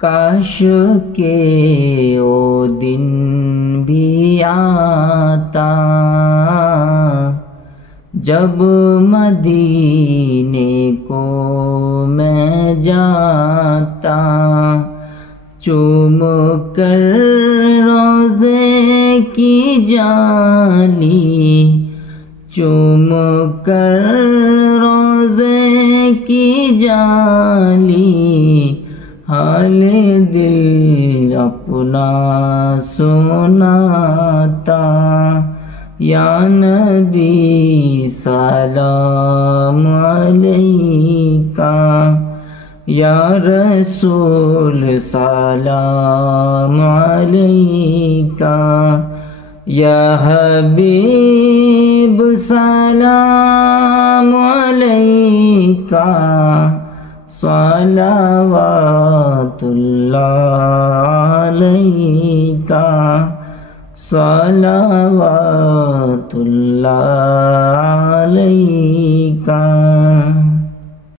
کاش کہ وہ دن بھی آتا جب مدینے کو میں جاتا، چوم کر روضے کی جالی، چوم کر روضے کی جالی، حال دل اپنا سناتا۔ یا نبی سلام علیکہ، یا رسول سلام علیکہ، یا حبیب سلام علیکہ، صلوات اللہ علیکہ، صلوات اللہ